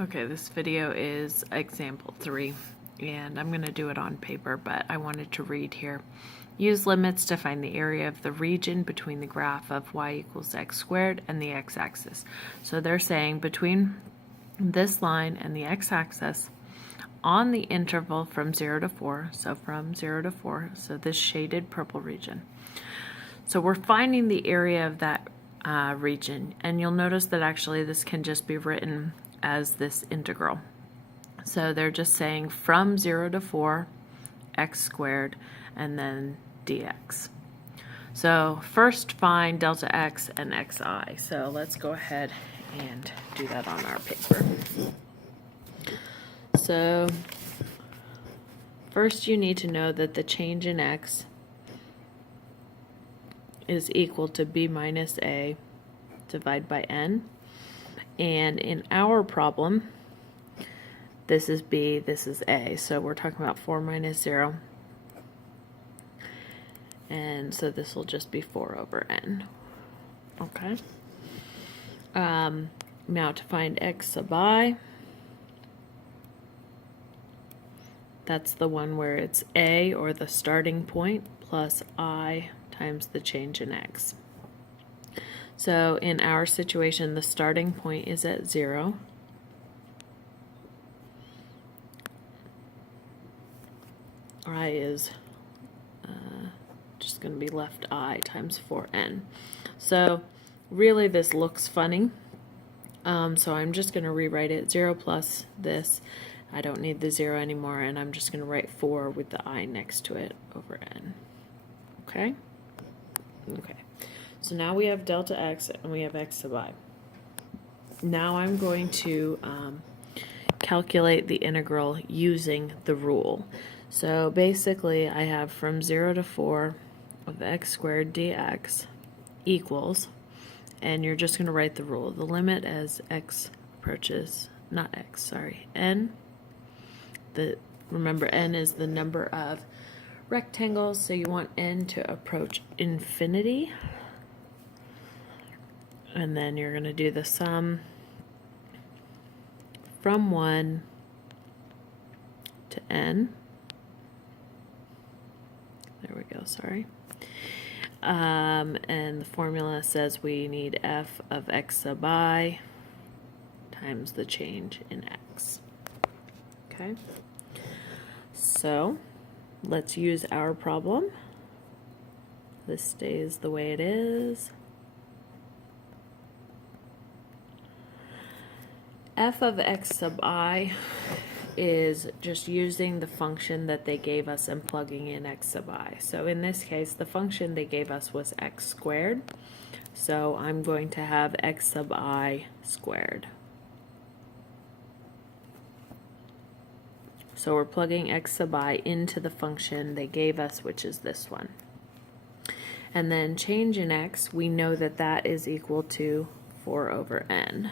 Okay, this video is example 3, and I'm going to do it on paper, but I wanted to read here. Use limits to find the area of the region between the graph of y equals x squared and the x-axis. So they're saying between this line and the x-axis on the interval from 0 to 4, so from 0 to 4, so this shaded purple region. So we're finding the area of that region, and you'll notice that actually this can just be written as this integral. So they're just saying from 0 to 4 x squared and then dx. So first find delta x and xi. So let's go ahead and do that on our paper. So first you need to know that the change in x is equal to b minus a divided by n. And in our problem, this is b, this is a. So we're talking about 4 minus 0. And so this will just be 4 over n. Okay. Now to find x sub I, that's the one where it's a, or the starting point, plus I times the change in x. So in our situation, the starting point is at 0. I is just going to be left I times 4n. So really this looks funny. So I'm just going to rewrite it 0 plus this. I don't need the 0 anymore, and I'm just going to write 4 with the I next to it over n. Okay? Okay. So now we have delta x and we have x sub I. Now I'm going to calculate the integral using the rule. So basically I have from 0 to 4 of x squared dx equals, and you're just going to write the rule. The limit as x approaches, not x, sorry, n. Remember n is the number of rectangles, so you want n to approach infinity. And then you're going to do the sum from 1 to n. There we go, sorry. And the formula says we need f of x sub I times the change in x. Okay? So let's use our problem. This stays the way it is. F of x sub I is just using the function that they gave us and plugging in x sub I. So in this case, the function they gave us was x squared. So I'm going to have x sub I squared. So we're plugging x sub I into the function they gave us, which is this one. And then change in x, we know that that is equal to 4 over n.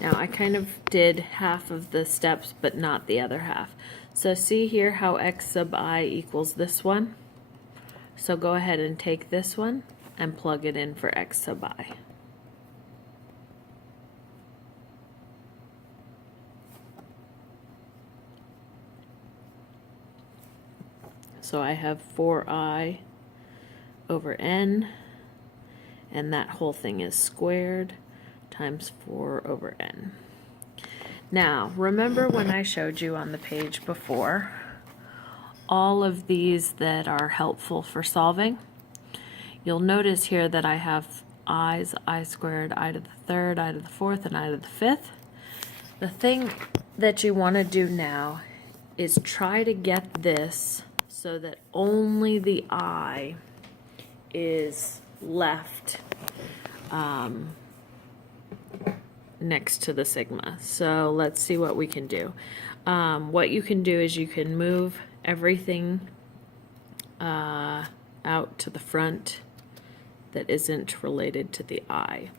Now I kind of did half of the steps but not the other half. So see here how x sub I equals this one? So go ahead and take this one and plug it in for x sub I. So I have 4i over n, and that whole thing is squared times 4 over n. Now, remember when I showed you on the page before all of these that are helpful for solving? You'll notice here that I have i's, I squared, I to the third, I to the fourth, and I to the fifth. The thing that you want to do now is try to get this so that only the I is left next to the sigma. So let's see what we can do. What you can do is you can move everything out to the front that isn't related to the I.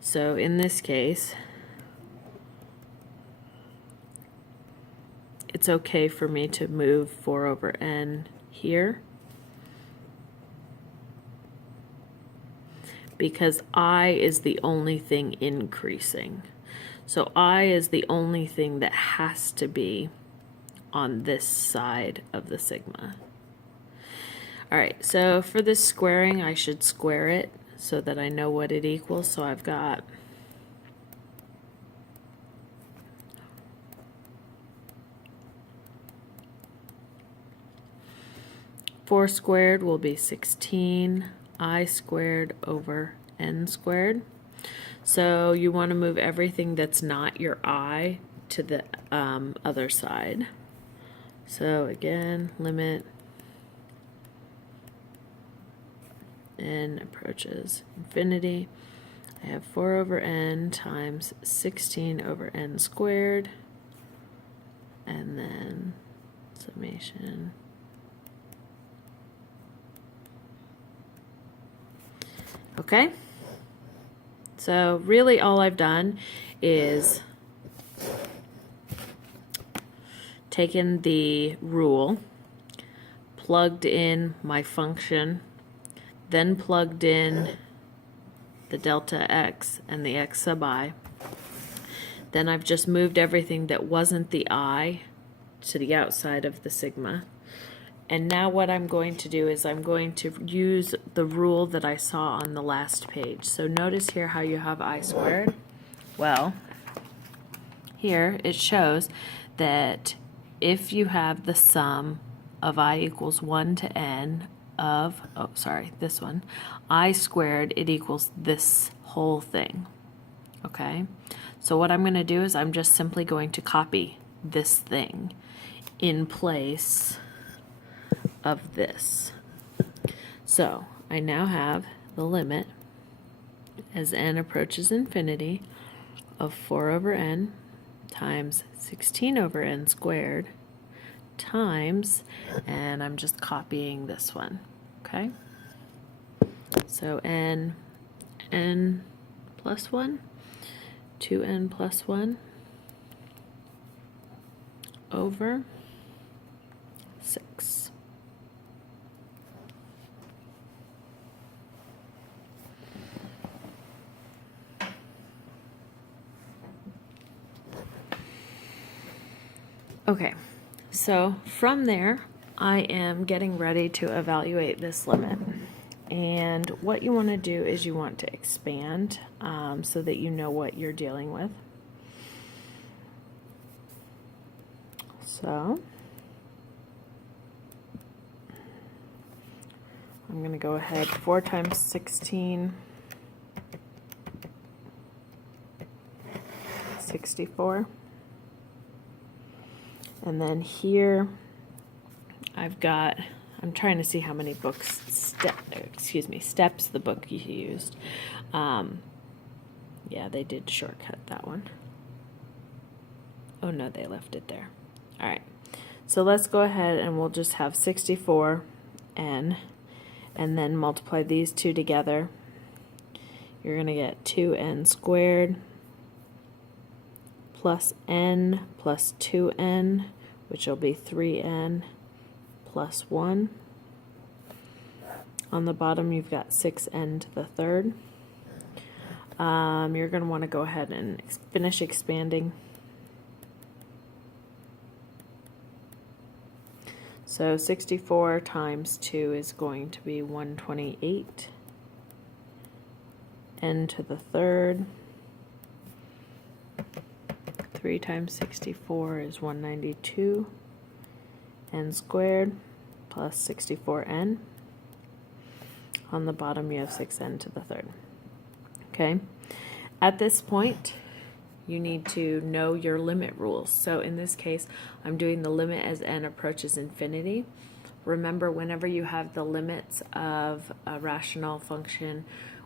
So in this case, it's okay for me to move 4 over n here, because I is the only thing increasing. So I is the only thing that has to be on this side of the sigma. All right, so for this squaring, I should square it so that I know what it equals. So I've got four squared will be 16 I squared over n squared. So you want to move everything that's not your I to the other side. So again, limit n approaches infinity. I have 4 over n times 16 over n squared, and then summation. Okay, so really all I've done is taken the rule, plugged in my function, then plugged in the delta x and the x sub I. Then I've just moved everything that wasn't the I to the outside of the sigma. And now what I'm going to do is I'm going to use the rule that I saw on the last page. So notice here how you have I squared. Well, here it shows that if you have the sum of I equals 1 to n of, oh sorry, this one, I squared, it equals this whole thing. Okay, so what I'm going to do is I'm just simply going to copy this thing in place of this. So I now have the limit as n approaches infinity of 4 over n times 16 over n squared times, and I'm just copying this one, okay? So n plus 1, 2n plus 1 over 6. Okay, so from there, I am getting ready to evaluate this limit. And what you want to do is you want to expand so that you know what you're dealing with. So I'm going to go ahead, 4 times 16, 64. And then here I've got, I'm trying to see how many steps the book you used. Yeah, they did shortcut that one. Oh no, they left it there. All right, so let's go ahead and we'll just have 64n and then multiply these two together. You're going to get 2n squared plus n plus 2n, which will be 3n plus 1. On the bottom, you've got 6n to the third. You're going to want to go ahead and finish expanding. So 64 times 2 is going to be 128. N to the third. 3 times 64 is 192. N squared plus 64n. On the bottom you have 6n to the third. Okay, at this point you need to know your limit rules. So in this case I'm doing the limit as n approaches infinity. Remember, whenever you have the limits of a rational function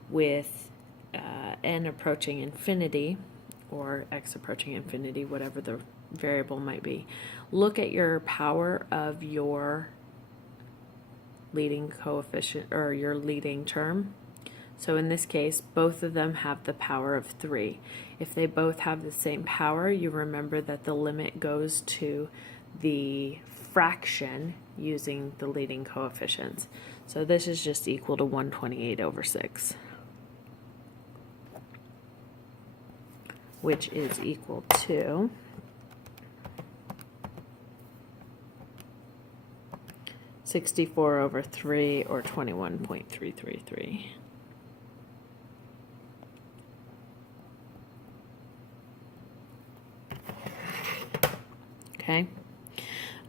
with n approaching infinity, or x approaching infinity, whatever the variable might be, look at your power of your leading coefficient or your leading term. So in this case, both of them have the power of 3. If they both have the same power, you remember that the limit goes to the fraction using the leading coefficients. So this is just equal to 128 over 6, which is equal to 64 over 3, or 21.333. Okay.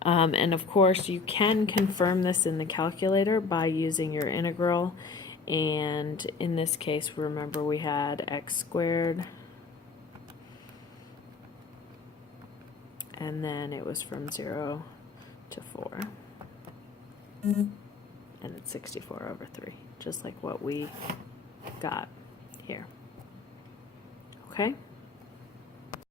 And of course, you can confirm this in the calculator by using your integral. And in this case, remember we had x squared. And then it was from 0 to 4. And it's 64 over 3, just like what we got here. Okay?